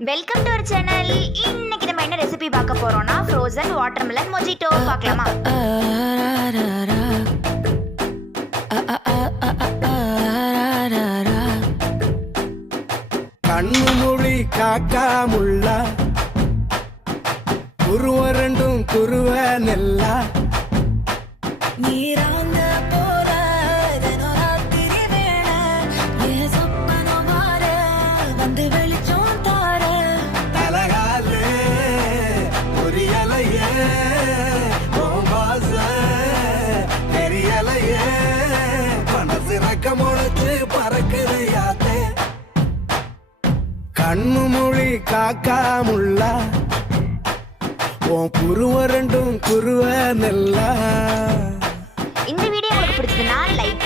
Welcome to our channel. இன்னைக்கு நம்ம என்ன ரெசிபி பார்க்க போறோம்னா ஃப்ரோசன் வாட்டர்மெலன் மொஜிட்டோ பார்க்கலாமா? கண்ணு மொழி காக்கா முள்ளா குருவ ரெண்டும் குருவ நெல்லா நீராங்க போல தினராத்திரி வேளை என் சொப்பனம் மாற வந்து வெளிச்சம் தார தலகாலே புரியலையே ஓம்பாச தெரியலையே மனசு ரக்க முளைச்சு பறக்குது யாத்தே கண்ணு மொழி காக்கா முள்ளா உன் குருவ ரெண்டும் குருவ நெல்லா. இந்த வீடியோ உங்களுக்கு பிடிச்சதுன்னா லைக்